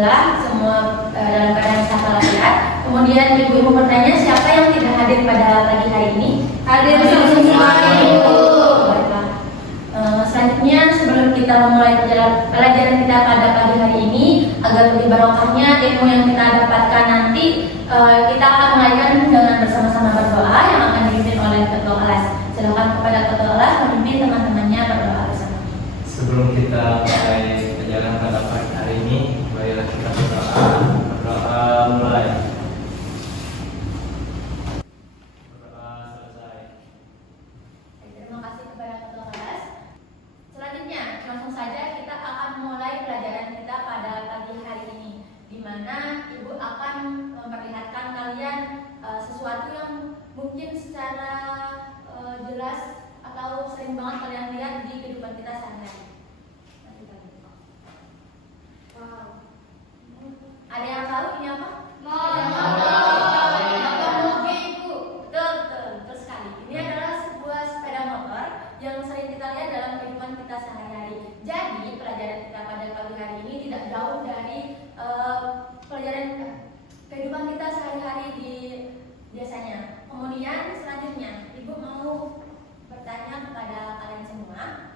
Alhamdulillah semua dalam keadaan sehat walafiat. Kemudian ibu-ibu bertanya siapa yang tidak hadir pada pagi hari ini? Hadir semua ibu. Baiklah. Selanjutnya sebelum kita memulai pelajaran kita pada pagi hari ini, agar lebih barokahnya ilmu yang kita dapatkan nanti, kita akan mulaikan dengan bersama-sama berdoa yang akan dipimpin oleh ketua kelas. Silakan kepada ketua kelas memimpin teman-temannya berdoa bersama. Sebelum kita mulai pelajaran pada pagi hari ini, marilah kita berdoa. Berdoa mulai. Berdoa selesai. Terima kasih kepada ketua kelas. Selanjutnya, langsung saja kita akan mulai pelajaran kita pada pagi hari ini, di mana ibu akan memperlihatkan kalian sesuatu yang mungkin secara jelas atau sering banget kalian lihat di kehidupan kita sehari-hari. Wow. Ada yang tahu ini apa? Mobil, ibu. Betul sekali. Ini adalah sebuah sepeda motor yang sering kita lihat dalam kehidupan kita sehari-hari. Jadi pelajaran kita pada pagi hari ini tidak jauh dari pelajaran kehidupan kita sehari-hari di biasanya. Kemudian selanjutnya, ibu mau bertanya kepada kalian semua.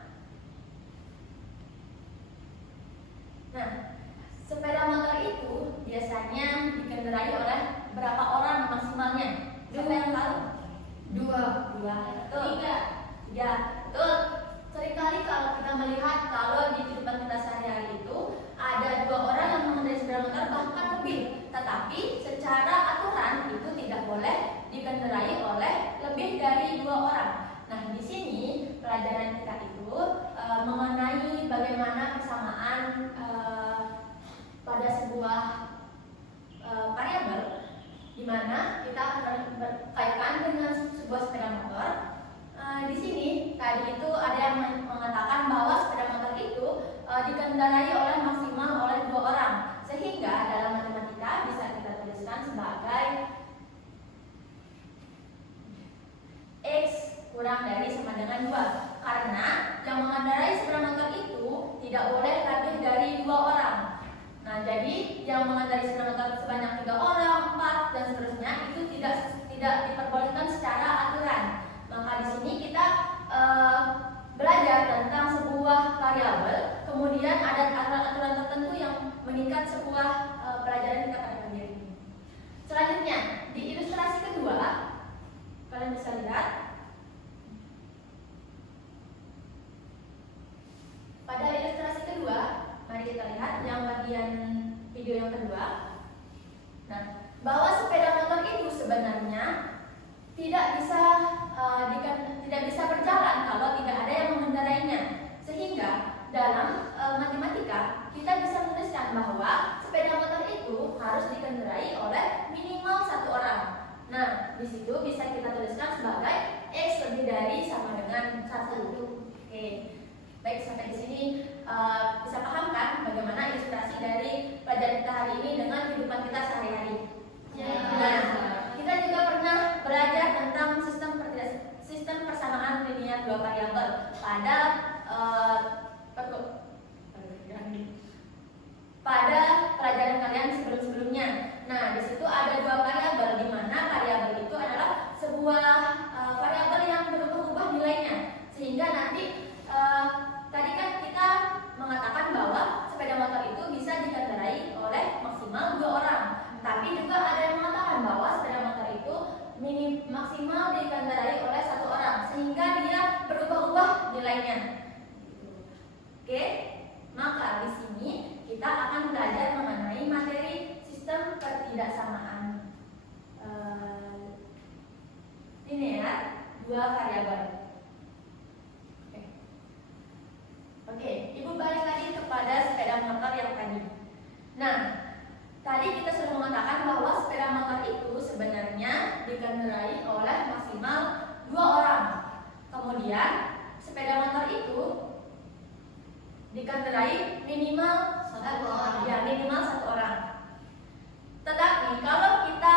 Nah, sepeda motor itu biasanya dikendarai oleh berapa orang maksimalnya? Siapa yang tahu? Dua. Betul. Tiga. Betul. Seringkali kalau kita melihat kalau di kehidupan kita sehari-hari itu ada 2 orang yang mengendarai sepeda motor, bahkan lebih. Tetapi secara aturan itu tidak boleh dikendarai oleh lebih dari 2 orang. Nah, di sini pelajaran kita itu mengenai bagaimana persamaan pada sebuah variabel, di mana kita akan berkaitan dengan sebuah sepeda motor. Di sini tadi itu ada yang mengatakan bahwa sepeda motor itu dikendarai oleh maksimal oleh 2 orang, sehingga dalam matematika bisa kita tuliskan sebagai X kurang dari sama dengan 2, karena yang mengendarai sepeda motor itu tidak boleh lebih dari 2 orang. Nah, jadi yang mengendarai sepeda motor sebanyak 3 orang, 4 dan seterusnya itu tidak diperbolehkan secara aturan. Maka di sini kita belajar tentang sebuah variabel, kemudian ada aturan-aturan tertentu yang mengikat sebuah pelajaran kita pada pagi ini. Selanjutnya, di ilustrasi kedua, kalian bisa lihat pada ilustrasi kedua. Mari kita lihat yang bagian video yang kedua. Nah, bahwa sepeda motor itu sebenarnya tidak bisa berjalan kalau tidak ada yang mengendarainya. Sehingga dalam matematika kita bisa menuliskan bahwa sepeda motor itu harus dikendarai oleh minimal 1 orang. Nah, di situ bisa kita tuliskan sebagai X lebih dari sama dengan 1. Oke. Baik, sampai di sini bisa paham kan bagaimana ilustrasi dari pelajaran kita hari ini dengan kehidupan kita sehari-hari. Nah, kita juga pernah belajar tentang sistem persamaan linear 2 variabel pada pelajaran kalian sebelum-sebelumnya. Nah, di situ ada 2 variabel, di mana variabel itu adalah sebuah variabel yang berubah-ubah nilainya, sehingga nanti tadi kan kita mengatakan bahwa sepeda motor itu bisa dikendarai oleh maksimal 2 orang. Tapi juga ada yang mengatakan bahwa sepeda motor itu maksimal dikendarai oleh 1 orang, sehingga dia berubah-ubah nilainya. Oke, maka di sini kita akan belajar mengenai materi sistem ketidaksamaan linear 2 variabel. Oke, ibu balik lagi kepada sepeda motor yang tadi. Nah, tadi kita sudah mengatakan bahwa sepeda motor itu sebenarnya dikendarai oleh maksimal 2 orang. Kemudian sepeda motor itu dikendarai minimal 1 orang. Ya, minimal 1 orang. Tetapi kalau kita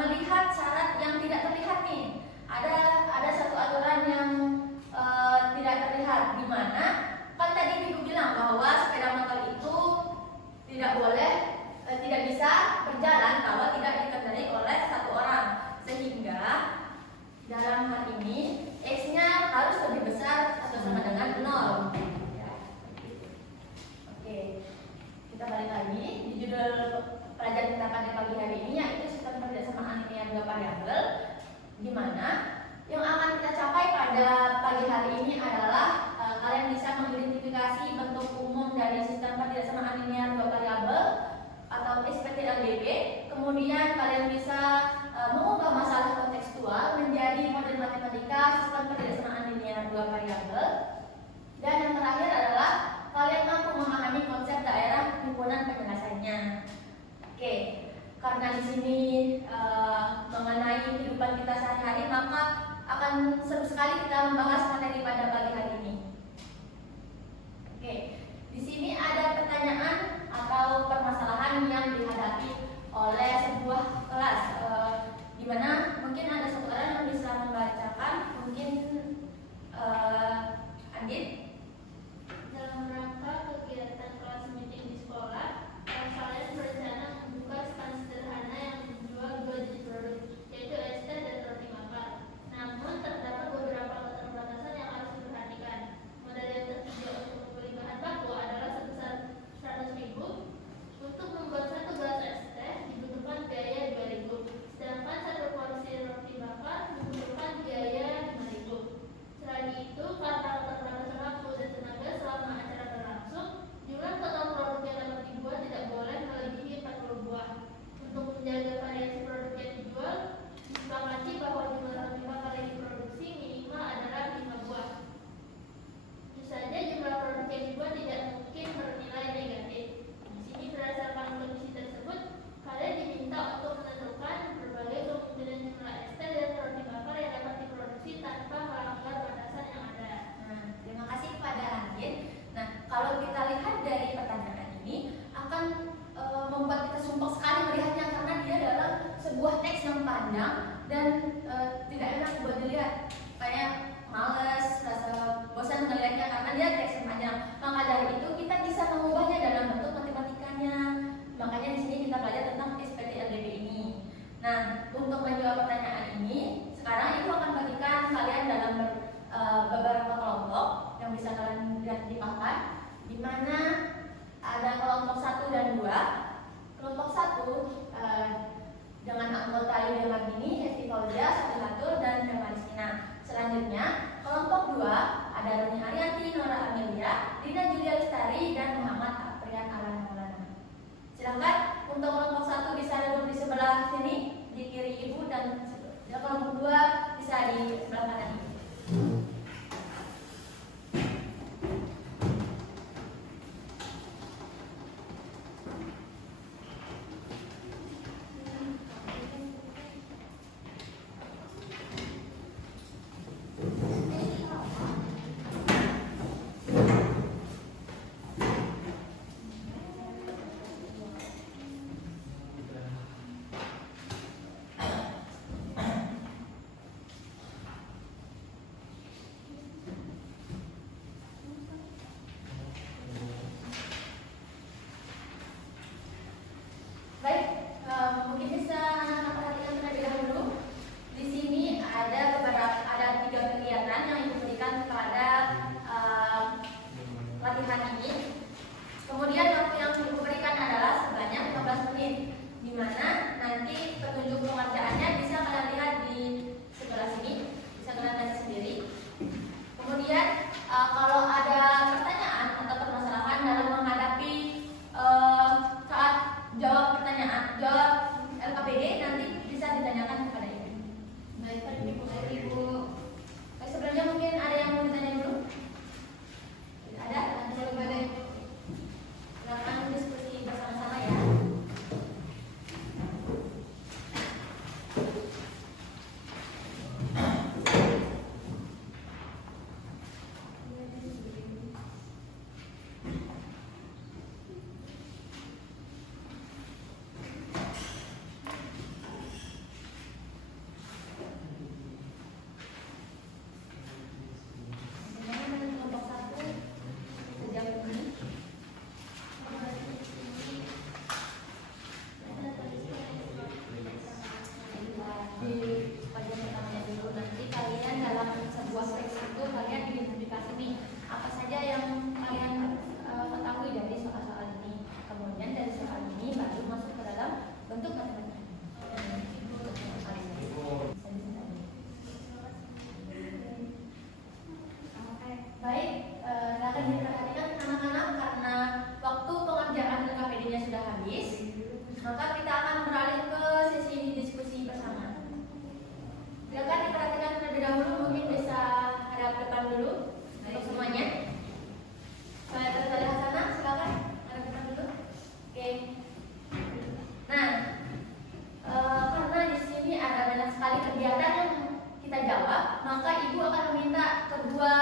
melihat syarat yang tidak terlihat nih, ada satu aturan yang tidak terlihat, di mana kan tadi ibu bilang bahwa sepeda motor itu tidak boleh judul pelajaran kita pada pagi hari ini, yaitu sistem kerjasama linear dua variabel, di mana yang akan kita capai pada pagi hari ini adalah kalian bisa mengidentifikasi bentuk umum dari sistem kerjasama linear dua variabel atau SPTLDB. Kemudian kalian bisa mengubah masalah kontekstual menjadi model matematika sistem kerjasama linear dua variabel. Dan yang terakhir adalah kalian mampu memahami konsep daerah himpunan penjelasannya. Oke, karena di sini mengenai kehidupan kita sehari-hari, maka akan seru sekali kita membahas materi pada pagi hari ini. Oke, di sini ada pertanyaan atau permasalahan yang dihadapi oleh sebuah kelas, di mana mungkin ada satu orang yang bisa membacakan, mungkin Andin. Dalam rangka kegiatan kelas meeting di sekolah, kalian berencana membuka stand sederhana yang menjual 2 jenis produk, yaitu es teh dan roti bakar. Namun terdapat beberapa keterbatasan yang harus diperhatikan. Modal yang tersedia untuk membeli bahan baku adalah sebesar 100.000. Untuk membuat 1 gelas es teh dibutuhkan biaya 2.000, sedangkan 1 porsi roti bakar dibutuhkan biaya 5.000. Selain itu, karena keterbatasan waktu dan tenaga selama acara berlangsung, jumlah total produk yang dapat dibuat tidak boleh melebihi 40 buah. Untuk menjaga variasi produk yang dijual, disepakati bahwa jumlah roti bakar yang diproduksi minimal adalah 5 buah. Tentu saja jumlah produk yang dibuat tidak mungkin bernilai negatif. Di sini berdasarkan kondisi tersebut, kalian diminta untuk menentukan berbagai kemungkinan jumlah es teh dan roti bakar yang dapat diproduksi tanpa melanggar batasan yang ada. Terima kasih kepada Andin. Nah, kalau kita lihat dari pertanyaan ini akan membuat kita sumpah sekali melihatnya, karena dia adalah sebuah teks yang panjang dan tidak enak buat dilihat, kayak males, rasa bosan melihatnya karena dia teks yang panjang. Maka dari itu kita bisa mengubahnya dalam bentuk matematikanya. Makanya di sini kita belajar tentang SPTLDB ini. Nah, untuk menjawab pertanyaan ini, sekarang Ibu akan bagikan kalian dalam beberapa kelompok yang bisa kalian lihat di papan, di mana ada kelompok 1 dan 2. Kelompok 1 dengan anggota Yulia Magini, Hesti Fauzia, Sati Latul, dan Eva Rizkina. Selanjutnya, kelompok 2 ada Roni Arianti, Nora Amelia, Rina Julia Lestari, dan Muhammad Aprian Alan Maulana. Silakan untuk kelompok 1 bisa duduk di sebelah sini, di kiri Ibu, dan kelompok 2 bisa di sebelah kanan Ibu. Mungkin bisa anak-anak perhatikan terlebih dahulu. Di sini ada 3 kegiatan yang diberikan kepada latihan ini. Kemudian waktu yang diberikan adalah sebanyak 15 menit, di mana nanti petunjuk pengerjaannya bisa kalian lihat di sebelah sini, bisa kalian baca sendiri. Kemudian kalau ada pertanyaan atau permasalahan dalam menghadapi saat jawab LKPD, Maka kita akan beralih ke sesi diskusi bersama. Silakan diperhatikan terlebih dahulu, mungkin bisa hadap depan dulu untuk semuanya. Saya terkali Hasana, silakan hadap depan dulu. Oke. Nah, karena di sini ada banyak sekali kegiatan yang kita jawab, maka ibu akan meminta kedua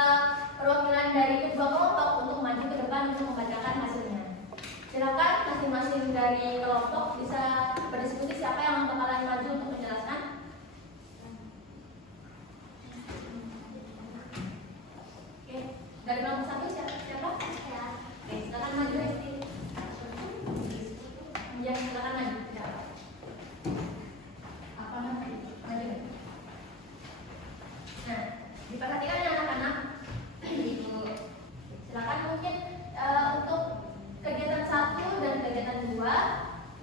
perwakilan dari kedua kelompok untuk maju ke depan untuk membacakan hasilnya. Silakan masing-masing dari kelompok bisa berdiskusi siapa yang bakalan maju untuk menjelaskan. Oke, dari kelompok satu siapa? Ya. Oke, silakan maju Esti. Ya, silakan maju. Apa nanti? Maju. Nah, diperhatikan ya anak-anak. Ibu, silakan mungkin untuk kegiatan 1 dan kegiatan 2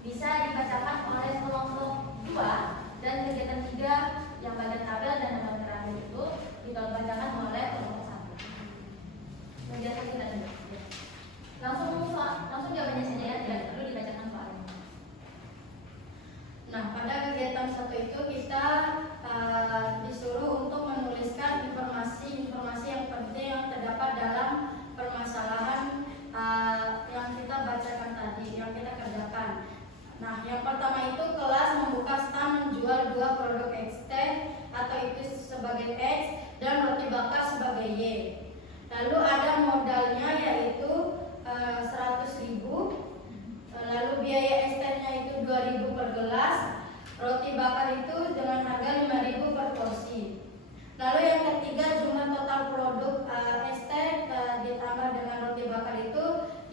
bisa dibacakan oleh kelompok 2 dan kegiatan 3 yang bagian tabel dan yang terakhir itu dibacakan oleh kelompok 1. Kegiatan kita dulu. Langsung jawabannya saja ya, tidak perlu dibacakan soalnya. Nah, pada kegiatan 1 itu kita disuruh untuk menuliskan informasi yang penting yang terdapat dalam permasalahan yang kita bacakan tadi, yang kita kerjakan. Nah, yang pertama itu kelas membuka stand menjual 2 produk extend atau itu sebagai X dan roti bakar sebagai Y. Lalu ada modalnya yaitu 100.000. Lalu biaya extendnya itu 2.000 per gelas. Roti bakar itu dengan harga 5.000 per porsi. Lalu yang ketiga, jumlah total produk extend ditambah dengan roti bakar itu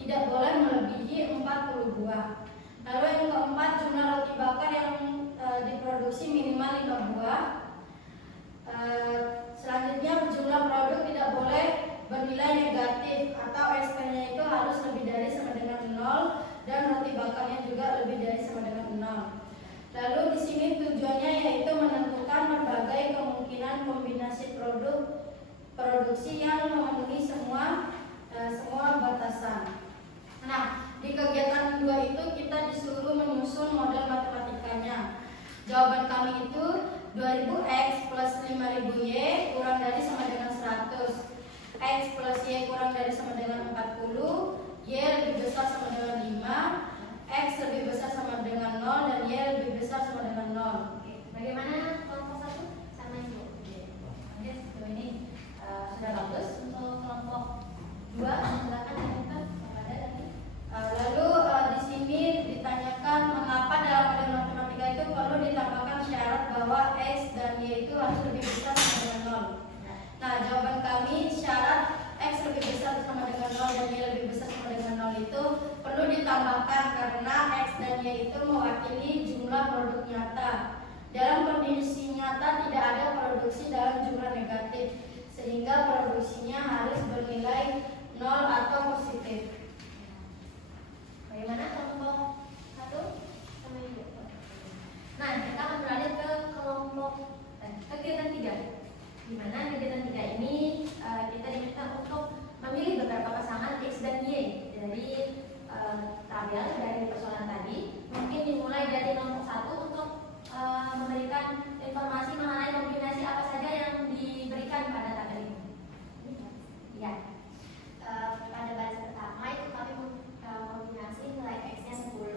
tidak boleh melebihi 40 buah. Lalu yang keempat, jumlah roti bakar yang diproduksi minimal 5 buah. Selanjutnya, jumlah produk tidak boleh bernilai negatif atau extendnya itu harus lebih dari sama dengan 0 dan roti bakarnya juga lebih dari sama dengan 0. Lalu di sini tujuannya yaitu menentukan berbagai kemungkinan kombinasi produksi yang memenuhi semua batasan. Nah, di kegiatan 2 itu kita disuruh menyusun model matematikanya. Jawaban kami itu 2000x plus 5000y kurang dari sama dengan 100. X plus y kurang dari sama dengan 40. Y lebih besar sama dengan 5. X lebih besar sama dengan 0 dan Y lebih besar sama dengan 0. Oke. Bagaimana kelompok 1? Sama ibu. Oke, sejauh ini sudah bagus. Untuk kelompok 2 silakan dilanjutkan kepada tadi. Lalu di sini ditanyakan mengapa dalam model matematika itu perlu ditambahkan syarat bahwa X dan Y itu harus lebih besar sama dengan 0. Nah, jawaban kami syarat X lebih besar sama dengan 0 dan Y lebih besar sama dengan 0 itu perlu ditambahkan karena X dan Y itu mewakili jumlah produk nyata. Dalam kondisi nyata tidak ada produksi dalam jumlah negatif, sehingga produksinya harus bernilai 0 atau positif. Bagaimana kelompok 1? Sama ibu. Nah, kita akan beralih ke kelompok kegiatan 3. Di mana kegiatan 3 ini kita diminta untuk memilih beberapa pasangan X dan Y dari tabel dari persoalan tadi. Mungkin dimulai dari kelompok 1 untuk memberikan informasi mengenai kombinasi apa saja yang diberikan pada tabel ini. Ya. Pada baris pertama itu kami kombinasi nilai X-nya 10,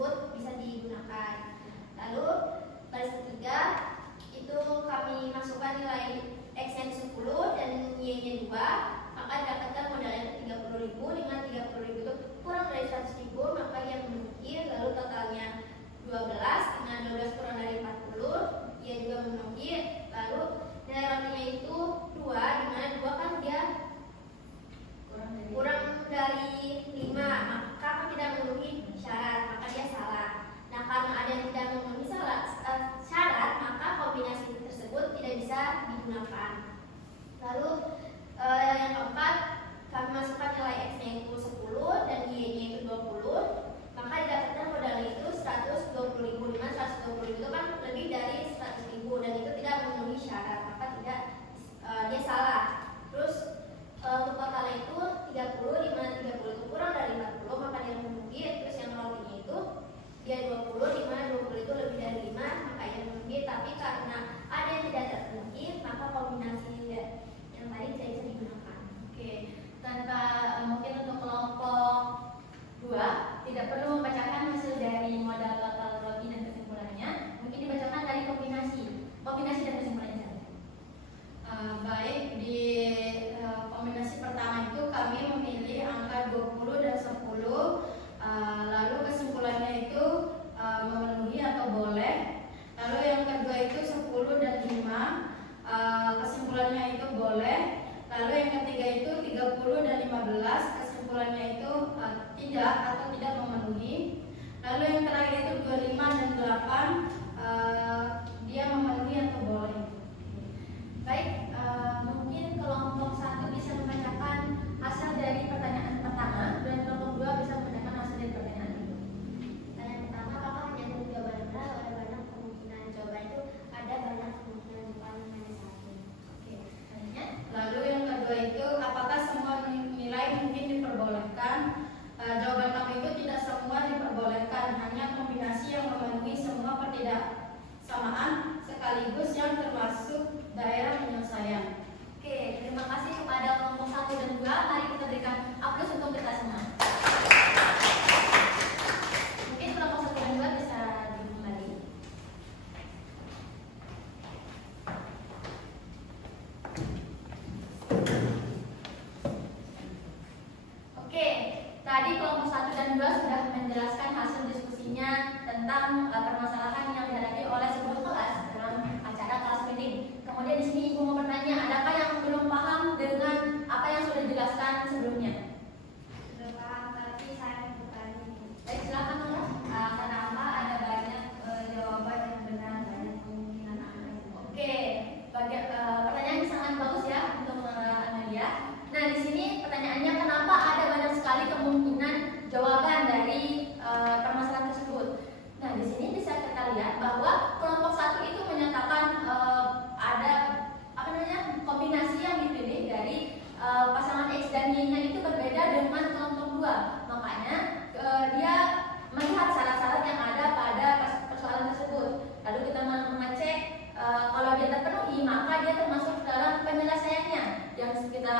tersebut bisa digunakan. Lalu baris ketiga itu kami masukkan nilai X-nya 10 dan Y-nya 2, maka didapatkan modalnya itu 30.000. Dengan 30.000 itu kurang dari 100.000, maka yang memenuhi. Lalu totalnya 12, dengan 12 kurang dari 40, ia juga memenuhi. Lalu nilai rotinya itu 2, dimana 2 kan dia kurang dari 5, maka tidak memenuhi syarat, maka dia salah. Nah, karena ada yang tidak memenuhi syarat, maka kombinasi tersebut tidak bisa digunakan. Lalu yang keempat, kami masukkan nilai X-nya itu 10 dan Y-nya itu 20, maka didapatkan modalnya itu 120.000. Dimana 120.000 itu kan lebih dari 100.000 dan itu tidak memenuhi syarat, maka tidak dia salah. Terus untuk totalnya itu 30, dimana 30 itu kurang dari 40, maka dia memenuhi. Terus yang rotinya itu dia 20, dimana 20 itu lebih dari 5, maka dia memenuhi. Tapi karena ada yang tidak terpenuhi, maka kombinasi yang tadi tidak bisa digunakan. Oke, tanpa mungkin untuk kelompok 2 tidak perlu membacakan hasil dari modal total roti dan kesimpulannya, mungkin dibacakan dari kombinasi dan kesimpulannya. Baik, di kombinasi pertama itu kami memilih angka 20 dan 10, lalu kesimpulannya itu memenuhi atau boleh. Lalu yang kedua itu 10 dan 5, kesimpulannya itu boleh. Lalu yang ketiga itu 30 dan 15, kesimpulannya itu tidak atau tidak memenuhi. Lalu yang terakhir itu 25 dan 8, dia memenuhi atau boleh. Baik, mungkin kelompok 1 bisa membacakan hasil dari pertanyaan pertama dan kelompok 2 bisa membacakan hasil dari pertanyaan itu. Pertanyaan pertama, apakah menyangkut jawaban benar? Ada banyak kemungkinan jawaban itu ada banyak kemungkinan jawaban hanya satu. Oke, selanjutnya. Lalu yang kedua itu apakah semua nilai mungkin diperbolehkan? Jawaban kami itu tidak semua diperbolehkan, hanya kombinasi yang memenuhi semua pertidaksamaan sekaligus yang termasuk daerah penyelesaian. Oke, terima kasih kepada kelompok 1 dan 2. Mari kita berikan aplaus untuk kita semua. Mungkin kelompok 1 dan 2 bisa duduk kembali. Oke, tadi kelompok 1 dan 2 sudah menjelaskan hasil diskusinya tentang permasalahan yang dihadapi oleh sebuah kelas dalam acara kelas meeting. Kemudian di sini Ibu mau bertanya, adakah yang belum paham dengan apa yang sudah dijelaskan sebelumnya? Sudah paham, tapi saya bertanya. Baik, silakan Nora. Kenapa ada banyak jawaban yang benar, banyak kemungkinan aneh? Oke, pertanyaan yang sangat bagus ya untuk Analia. Nah, di sini pertanyaannya kenapa ada banyak sekali kemungkinan jawaban dari permasalahan tersebut. Nah, di sini bisa kita lihat bahwa kelompok 1 itu menyatakan ada kombinasi yang dipilih dari pasangan X dan Y-nya itu berbeda dengan kelompok 2. Makanya dia melihat syarat-syarat yang ada pada persoalan tersebut. Lalu kita mengecek kalau dia terpenuhi, maka dia termasuk dalam penyelesaiannya yang kita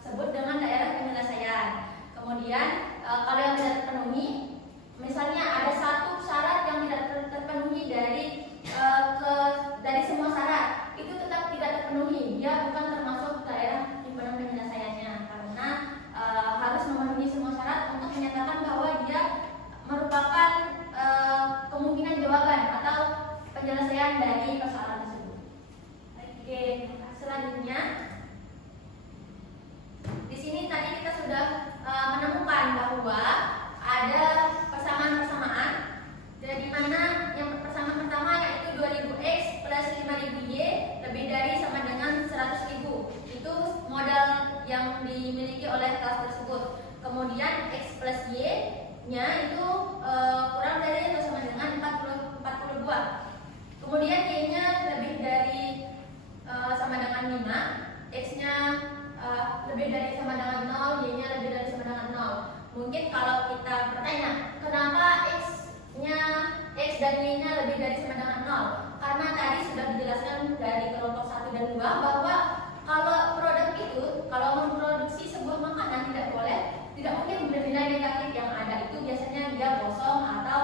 sebut dengan daerah penyelesaian. Kemudian kalau yang tidak terpenuhi, misalnya ada satu syarat yang tidak terpenuhi dari semua syarat, itu tetap tidak terpenuhi. Dia bukan termasuk daerah himpunan penyelesaiannya karena harus memenuhi semua syarat untuk menyatakan bahwa dia merupakan kemungkinan jawaban atau penyelesaian dari persoalan tersebut. Oke, selanjutnya di sini tadi kita sudah menemukan bahwa ada persamaan-persamaan dari mana yang persamaan pertama yaitu 2000X plus 5000Y lebih dari sama dengan 100.000. Itu modal yang dimiliki oleh kelas tersebut. Kemudian X plus Y nya itu kurang dari atau sama dengan 42. Kemudian Y nya lebih dari sama dengan 5, X nya lebih dari sama dengan 0, Y nya lebih dari sama dengan 0. Mungkin kalau kita bertanya kenapa X dan Y nya lebih dari sama dengan 0, karena tadi sudah dijelaskan dari kelompok 1 dan 2 bahwa kalau produk itu, kalau memproduksi sebuah makanan tidak mungkin bernilai negatif. Yang ada itu biasanya dia kosong atau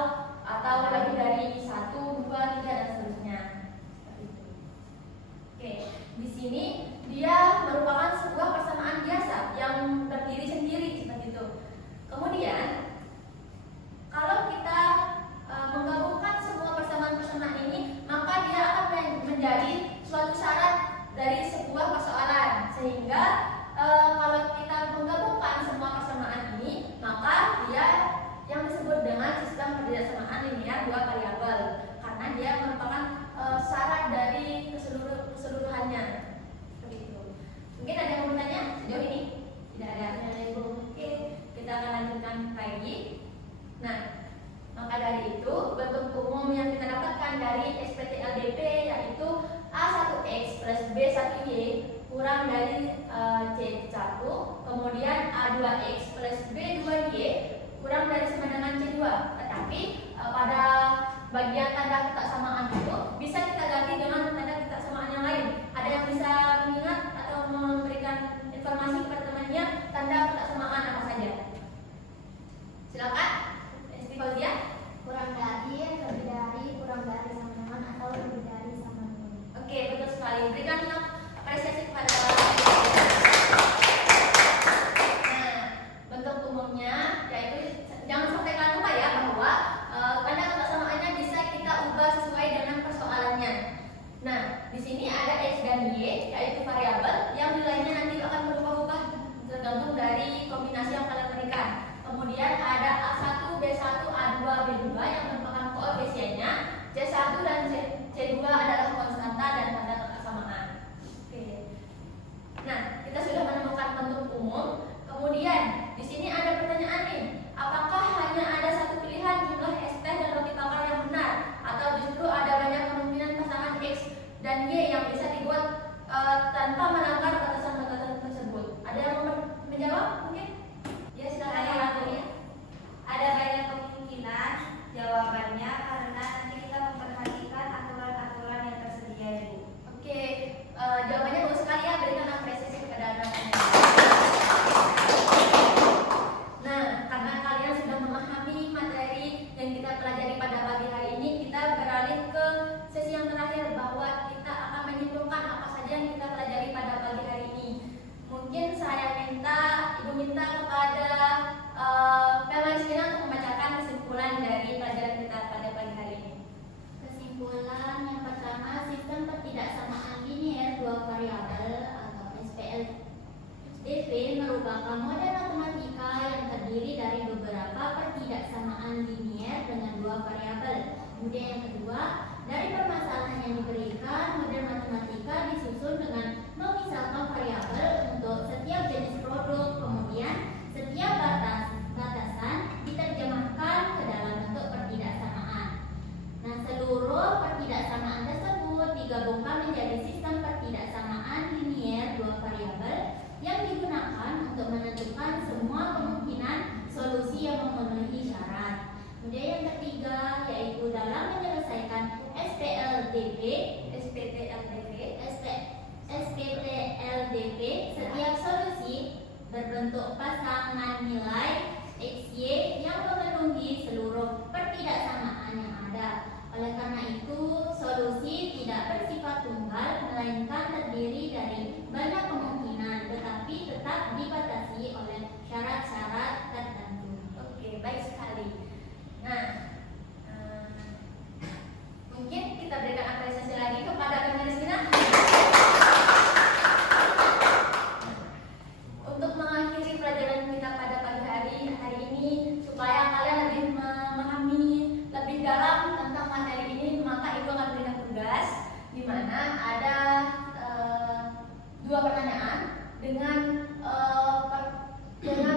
dari SPTLDP, yaitu A1X plus B1Y kurang dari C1, kemudian A2X plus B2Y kurang dari sama dengan C2. Tetapi pada bagian tanda ketaksamaan itu bisa kita ganti dengan tanda ketaksamaan yang lain. Ada yang bisa mengingat atau memberikan informasi kepada temannya tanda ketaksamaan apa saja? Silakan, Esti Fauzia. Kurang dari, lebih dari, kurang dari, sama dengan, atau lebih dari, sama dengan. Oke, betul sekali. Berikan apresiasi kepada Nah, bentuk umumnya yaitu jangan sampai kalian lupa ya bahwa tanda kebersamaannya bisa kita ubah sesuai dengan persoalannya. Nah, di sini ada X dan Y yaitu variabel yang nilainya nanti akan berubah-ubah tergantung dari kombinasi yang kalian berikan. Kemudian ada A1, B1, A2, B2 yang merupakan koefisiennya. C1 dan C2 adalah konstanta dan tanda kesamaan. Oke. Nah, kita sudah menemukan bentuk umum. Kemudian di sini ada pertanyaan nih. Apakah hanya ada satu pilihan jumlah es teh dan roti bakar yang benar, atau justru ada banyak kemungkinan pasangan X dan Y yang bisa dibuat tanpa melanggar batasan-batasan tersebut? Ada yang mau menjawab mungkin? Ya, silakan Pak Antoni. Ada banyak kemungkinan jawabannya karena nanti kita memperhatikan aturan-aturan yang tersedia, Ibu. Oke, jawabannya bagus sekali ya, berikan apresiasi kepada anak-anak. Nah, karena kalian sudah memahami materi yang kita pelajari pada pagi hari ini, kita beralih ke sesi yang terakhir bahwa kita akan menyimpulkan apa saja yang kita pelajari pada pagi hari ini. Mungkin saya Ibu minta kepada Rizkina untuk membacakan kesimpulan dari pelajaran kita pada pagi hari ini. Kesimpulan yang pertama, sistem ketidaksamaan linier dua variabel atau SPLDP merupakan model matematika yang terdiri dari beberapa pertidaksamaan linier dengan dua variabel. Kemudian yang kedua, dari permasalahan yang diberikan, model matematika disusun dengan memisahkan variabel untuk setiap jenis produk, kemudian setiap batasan diterjemahkan ke dalam bentuk pertidaksamaan. Nah, seluruh pertidaksamaan tersebut digabungkan menjadi sistem pertidaksamaan linier dua variabel yang digunakan untuk menentukan semua kemungkinan solusi yang memenuhi syarat. Kemudian yang ketiga, yaitu dalam menyelesaikan SPLDP, setiap solusi berbentuk pasangan nilai XY yang memenuhi seluruh pertidaksamaan yang ada. Oleh karena itu, solusi tidak bersifat tunggal, melainkan terdiri dari banyak kemungkinan, tetapi tetap dibatasi oleh syarat-syarat tertentu. Oke, baik sekali. Nah, mungkin kita berikan apresiasi lagi kepada Kak Rizkina. Untuk mengakhiri pelajaran kita pada pagi hari ini, supaya kalian lebih memahami lebih dalam tentang materi ini, maka Ibu akan berikan tugas di mana ada dua pertanyaan dengan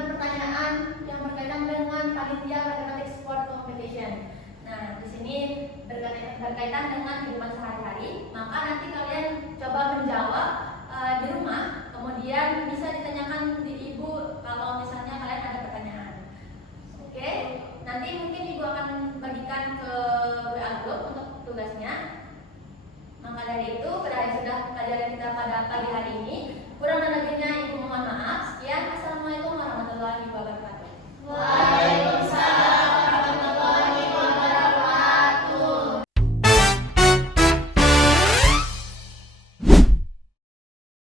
pertanyaan yang berkaitan dengan panitia matematik sport competition. Nah, di sini berkaitan dengan